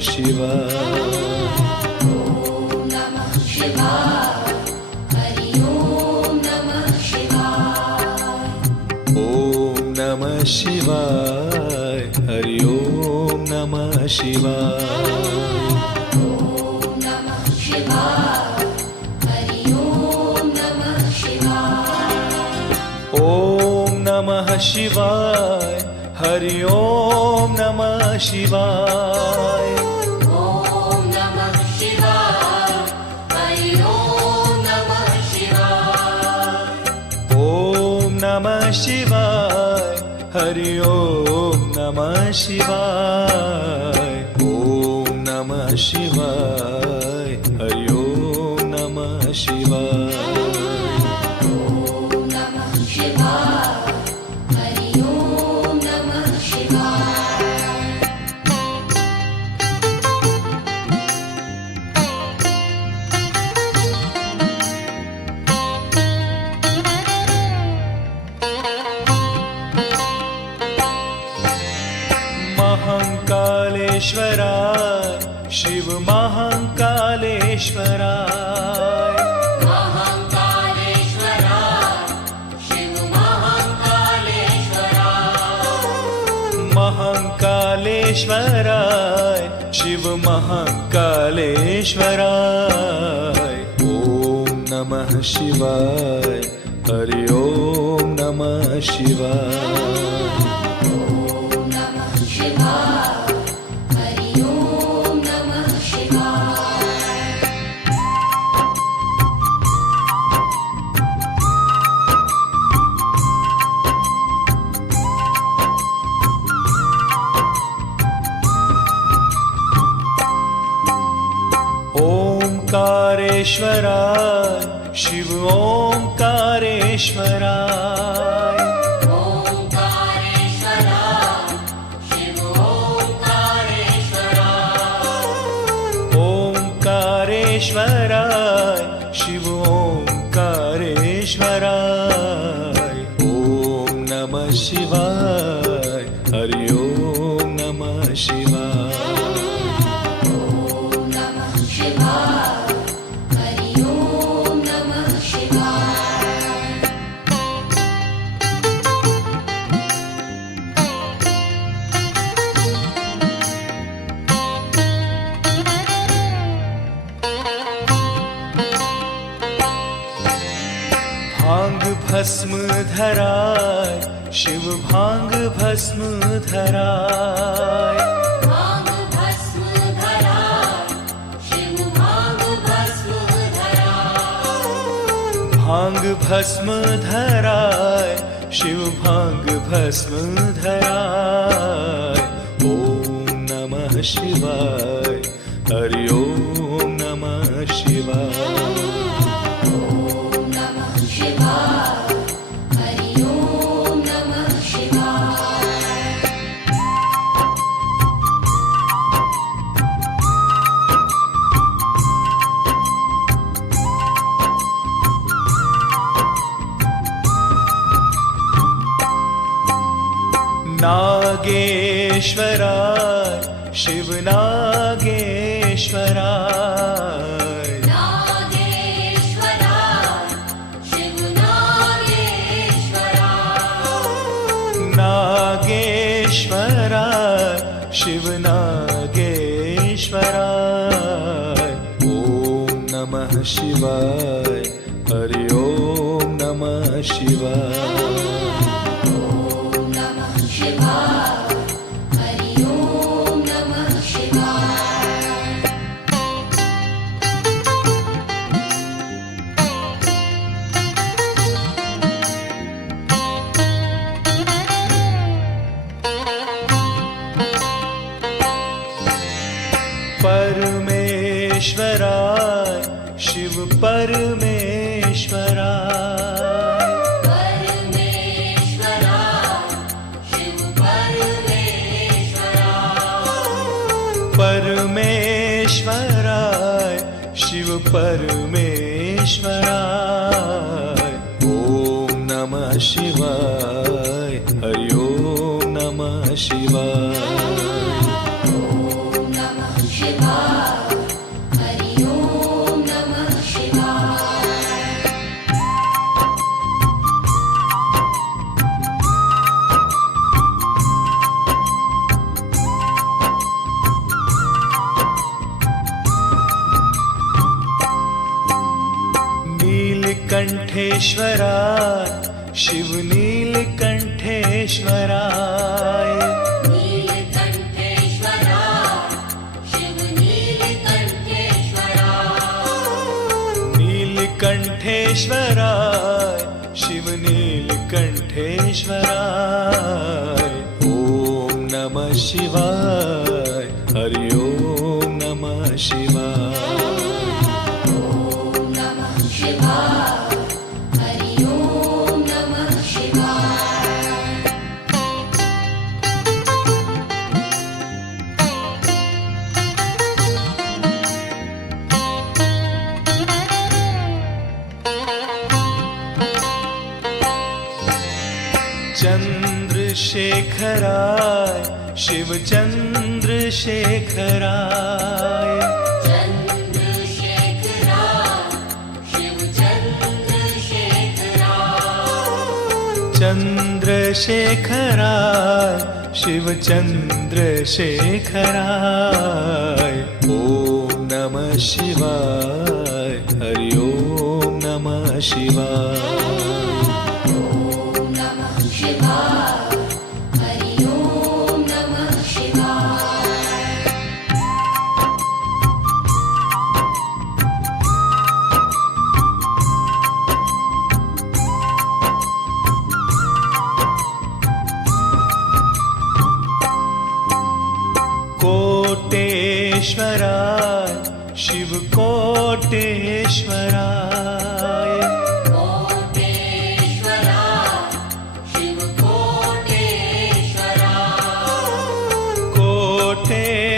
शिवाय। ॐ नमः शिवाय। हरि ओम नमः शिवाय। ॐ नमः शिवाय। हरि ओम नमः शिवाय। ॐ नमः शिवाय। हरि ओम नमः शिवाय। ॐ नमः शिवाय। हरि ओम नमः शिवाय। ॐ नमः शिवाय। हरि ओम नमः शिवाय। ॐ नमः शिवाय। हरि ओम नमः शिवाय। ॐ नमः शिवाय। हरि ओम नमः शिवाय। ॐ नमः शिवाय। हरि ओम नमः शिवाय। महाकालेश्वराय शिव महाकालेश्वराय। महाकालेश्वराय शिव महाकालेश्वराय। महाकालेश्वराय शिव महाकालेश्वराय। ॐ नमः शिवाय। हरि ओम नमः शिवाय। ॐ नमः शिवाय। हरि ओम नमः शिवाय। ओंकारेश्वराय शिव ओंकारेश्वराय। ओंकारेश्वराय शिव ओंकारेश्वराय। ओंकारेश्वराय शिव ओंकारेश्वराय। ॐ नमः शिवाय। हरि ओम नमः शिवाय। ॐ नमः शिवाय। हरि ओम नमः शिवाय। भांग भस्म धराय शिव भांग भस्म धराय। भांग भस्म धराय शिव भांग भस्म धराय। भांग भस्म धराय शिव भांग भस्म धराय। ॐ नमः शिवाय। हरि ओम नमः शिवाय। ॐ नमः शिवाय। हरि ओम नमः शिवाय। नागेश्वराय शिव नागेश्वराय। नागेश्वराय शिव नागेश्वराय। नागेश्वराय शिव नागेश्वराय। ॐ नमः शिवाय। हरि ओम नमः शिवाय। ॐ नमः शिवाय। हरि ओम नमः शिवाय। परमेश्वराय शिव परमेश्वराय। परमेश्वराय शिव परमेश्वराय। परमेश्वराय शिव परमेश्वराय। ॐ नमः शिवाय। हरि ओम नमः शिवाय। ॐ नमः नीलकंठेश्वराय शिव नीलकंठेश्वराय नीलकंठेश्वराय शिव नीलकंठेश्वराय ओम नमः शिवाय हरि ओम नमः शिवाय ॐ नमः शिवाय हरि ॐ नमः शिवाय चंद्रशेखराय शिव चंद्रशेखराय चंद्रशेखराय शिव चंद्रशेखराय ओम नमः शिवाय हरि ओम नमः शिवाय ॐ नमः शिवाय हरि ॐ नमः शिवाय कोटेश्वराय शिव कोटेश्वराय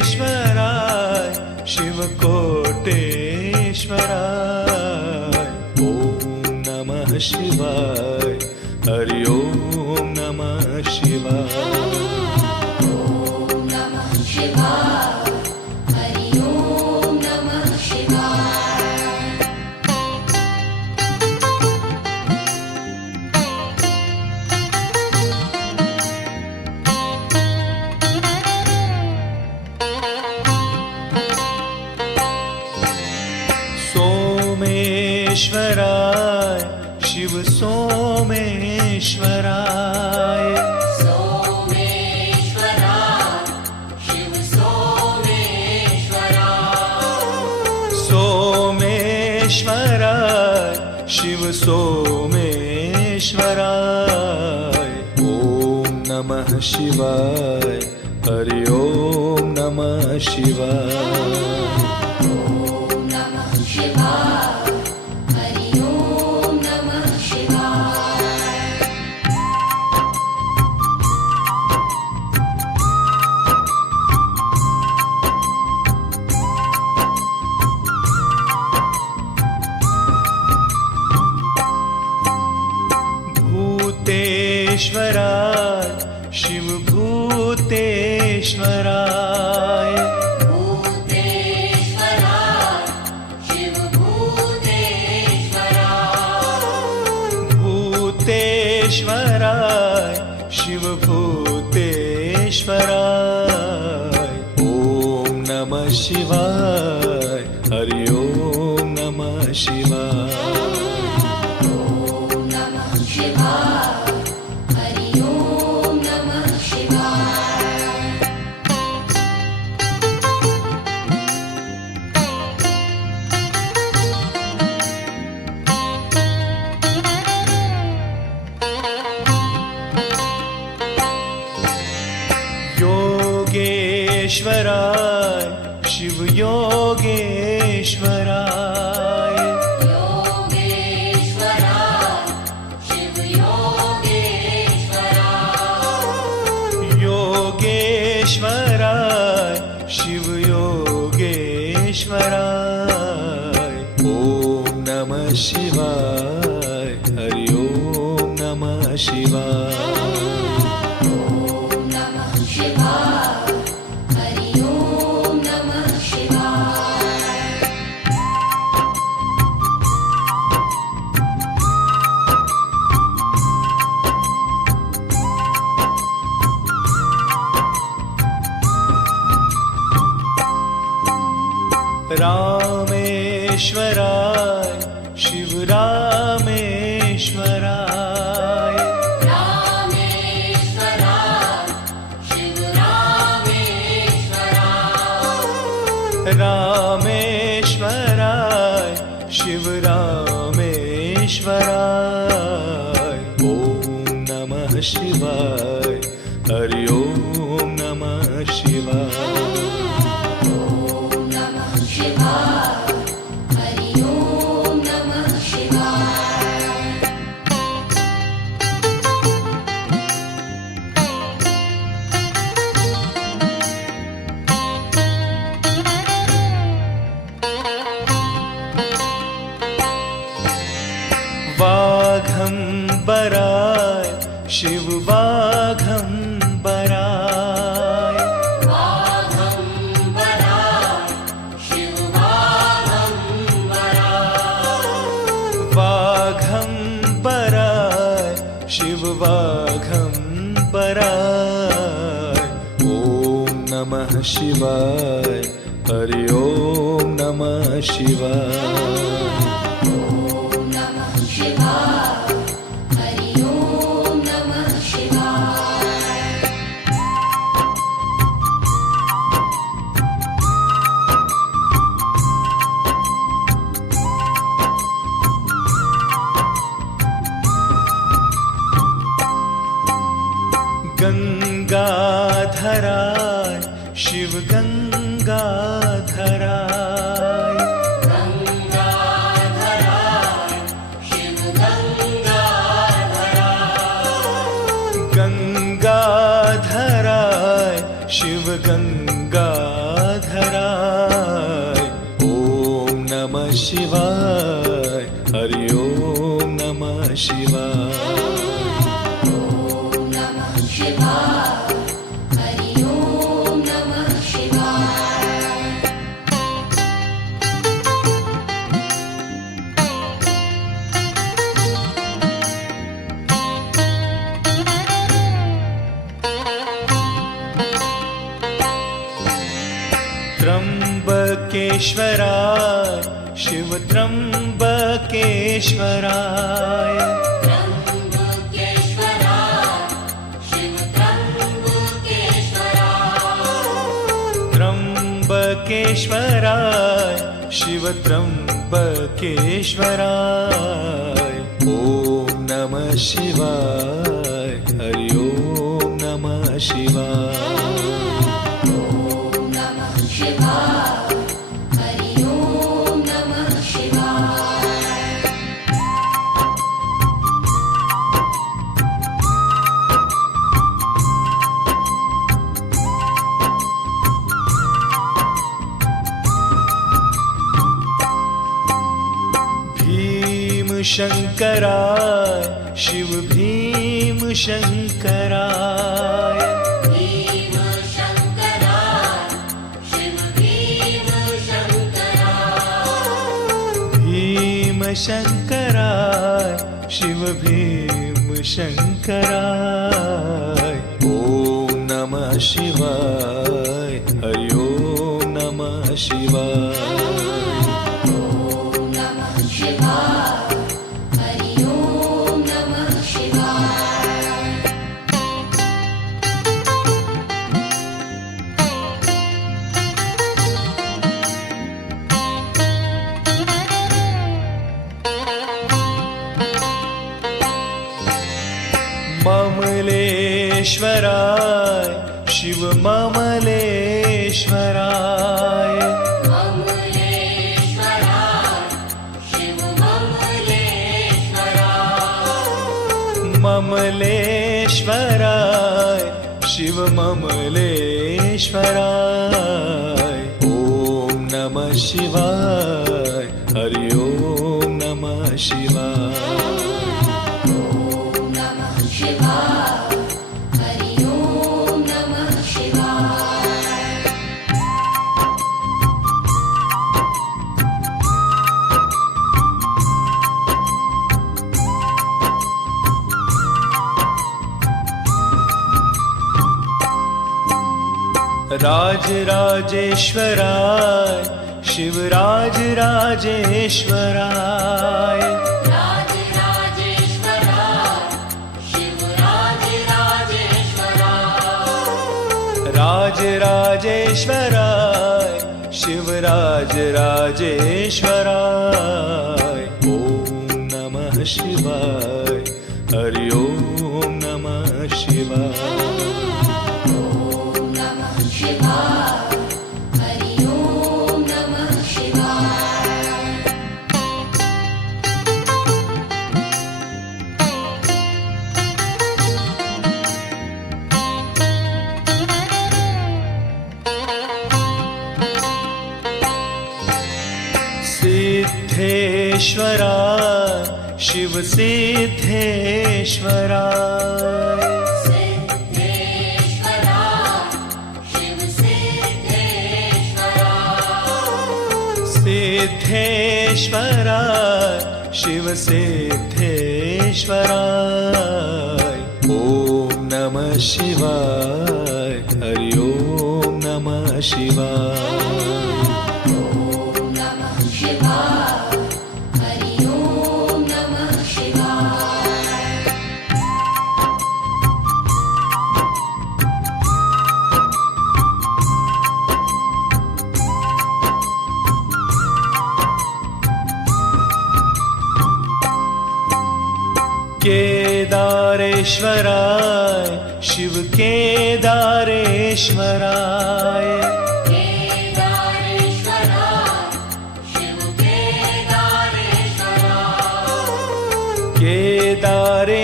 कोटेश्वराय शिव कोटेश्वराय ओम नमः शिवाय हरि ओम नमः शिवाय ॐ नमः शिवाय हरि ॐ नमः शिवाय सोमेश्वराय शिव सोमेश्वराय सोमेश्वराय शिव सोमेश्वराय ओम नमः शिवाय हरि ओम नमः शिवाय ॐ नमः शिवाय हरि ॐ नमः शिवाय भूतेश्वराय शिव भूतेश्वराय भूतेश्वराय शिव भूतेश्वराय ओम नमः शिवाय हरि ओम नमः शिवाय ॐ नमः शिवाय हरि ॐ नमः शिवाय योगेश्वराय शिव योगेश्वराय योगेश्वराय शिव योगेश्वराय ओम नमः शिवाय हरि ओम नमः शिवाय ॐ नमः शिवाय हरि ॐ नमः शिवाय रामेश्वराय शिव रामेश्वराय रामेश्वराय शिव रामेश्वराय रामेश्वराय शिव रामेश्वराय ॐ नमः शिवाय हरि ओम नमः शिवाय ॐ नमः शिवाय हरि ओम नमः शिवाय वाघंबराय शिव वाघंबराय वाघंबराय शिव वाघंबराय वाघंबराय शिव वाघंबराय ॐ नमः शिवाय हरि ओम नमः शिवाय ॐ नमः शिवाय हरि ओम नमः शिवाय गंगाधराय शिव गंगाधराय गंगाधराय शिव गंगाधराय गंगाधराय शिव गंगाधराय ॐ नमः शिवाय हरि ओम नमः शिवाय ॐ नमः शिवाय हरि ओम नमः शिवाय त्र्यंबकेश्वराय शिव त्र्यंबकेश्वराय त्र्यंबकेश्वराय शिव त्र्यंबकेश्वराय त्र्यंबकेश्वराय शिव त्र्यंबकेश्वराय ॐ नमः शिवाय हरि ओम नमः शिवाय ॐ नमः शिवाय हरि ओम नमः शिवाय भीमशंकराय शिव भीमशंकराय भीमशंकराय शिव भीमशंकराय भीमशंकराय शिव भीमशंकराय ॐ नमः शिवाय हरि ओम नमः शिवाय ॐ नमः शिवाय हरि ओम नमः शिवाय ममलेश्वराय शिव ममलेश्वराय ममलेश्वराय शिव ममलेश्वराय ममलेश्वराय शिव ममलेश्वराय ॐ नमः शिवाय हरि ओम नमः शिवाय ॐ नमः शिवाय हरि ओम नमः शिवाय राजराजेश्वराय शिवराज राजेश्वराय राजराजेश्वराय शिवराज राजेश्वराय ओम नमः शिवाय हरि ओम नमः शिवाय ॐ नमः शिवाय हरि ॐ नमः शिवाय सिद्धेश्वराय शिव सिद्धेश्वराय सिद्धेश्वराय शिव सिद्धेश्वराय ओम नमः शिवाय हरि ओम नमः शिवाय ॐ नमः शिवाय हरि ॐ नमः शिवाय केदारेश्वराय शिव केदारेश्वराय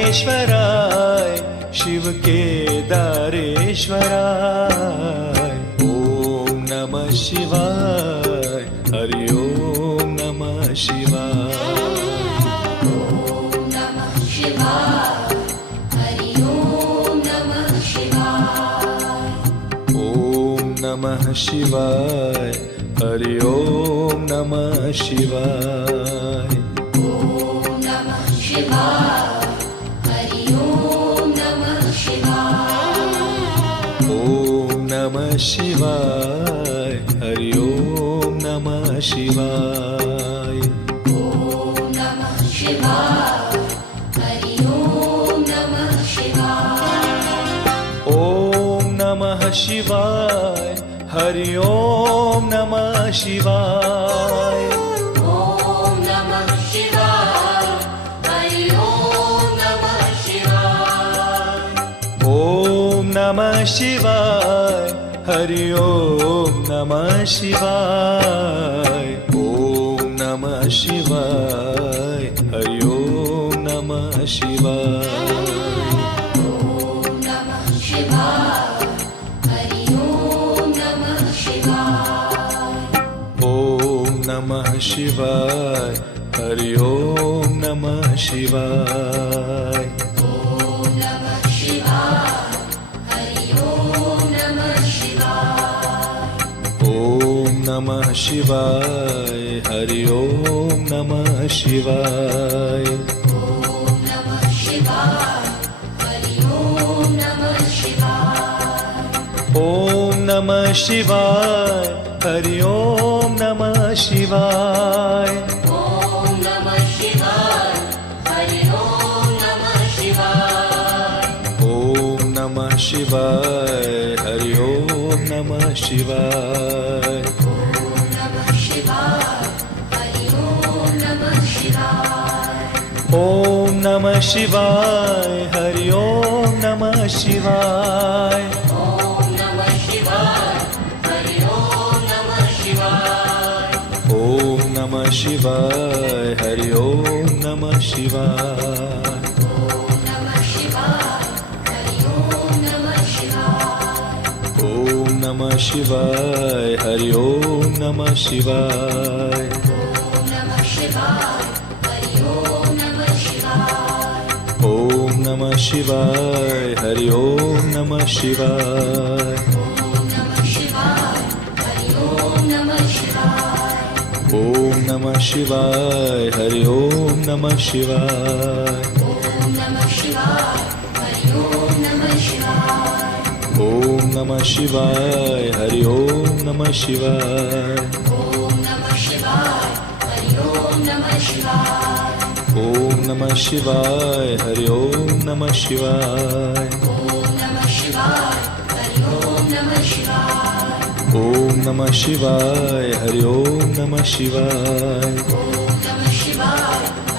केदारेश्वराय शिव केदारेश्वराय ओम नमः शिवाय हरि ओम नमः शिवाय ॐ नमः शिवाय हरि ॐ नमः शिवाय ओम नमः शिवाय हरि ओम नमः शिवाय ॐ नमः शिवाय हरि ॐ नमः शिवाय ओम नमः शिवाय हरि ओम नमः शिवाय ॐ नमः शिवाय हरि ॐ नमः शिवाय ओम नमः शिवाय हरि ओम नमः शिवाय ॐ नमः शिवाय हरि ॐ नमः शिवाय ओम नमः शिवाय हरि ओम नमः शिवाय ओम नमः शिवाय हरि ओम नमः शिवाय ॐ नमः शिवाय हरि ॐ नमः शिवाय ओम नमः शिवाय हरि ओम नमः शिवाय ॐ नमः शिवाय हरि ॐ नमः शिवाय ओम नमः शिवाय हरि ओम नमः शिवाय ॐ नमः शिवाय हरि ॐ नमः शिवाय ओम नमः शिवाय हरि ओम नमः शिवाय ॐ नमः शिवाय हरि ॐ नमः शिवाय ओम नमः शिवाय हरि ओम नमः शिवाय ॐ नमः शिवाय हरि ॐ नमः शिवाय ओम नमः शिवाय हरि ओम नमः शिवाय ॐ नमः शिवाय हरि ॐ नमः शिवाय ओम नमः शिवाय हरि ओम नमः शिवाय ॐ नमः शिवाय हरि ॐ नमः शिवाय ओम नमः शिवाय हरि ओम नमः शिवाय ओम नमः शिवाय हरि ओम नमः शिवाय ઓમ નમઃ શિવાય હરિ ઓમ નમઃ શિવાય ઓમ નમઃ શિવાય હરિ ઓમ નમઃ શિવાય ઓમ નમઃ શિવાય હરિ ઓમ નમઃ શિવાય ઓમ નમઃ શિવાય હરિ ઓમ નમઃ શિવાય ઓમ નમઃ શિવાય હરિ ઓમ નમઃ શિવાય ઓમ નમઃ શિવાય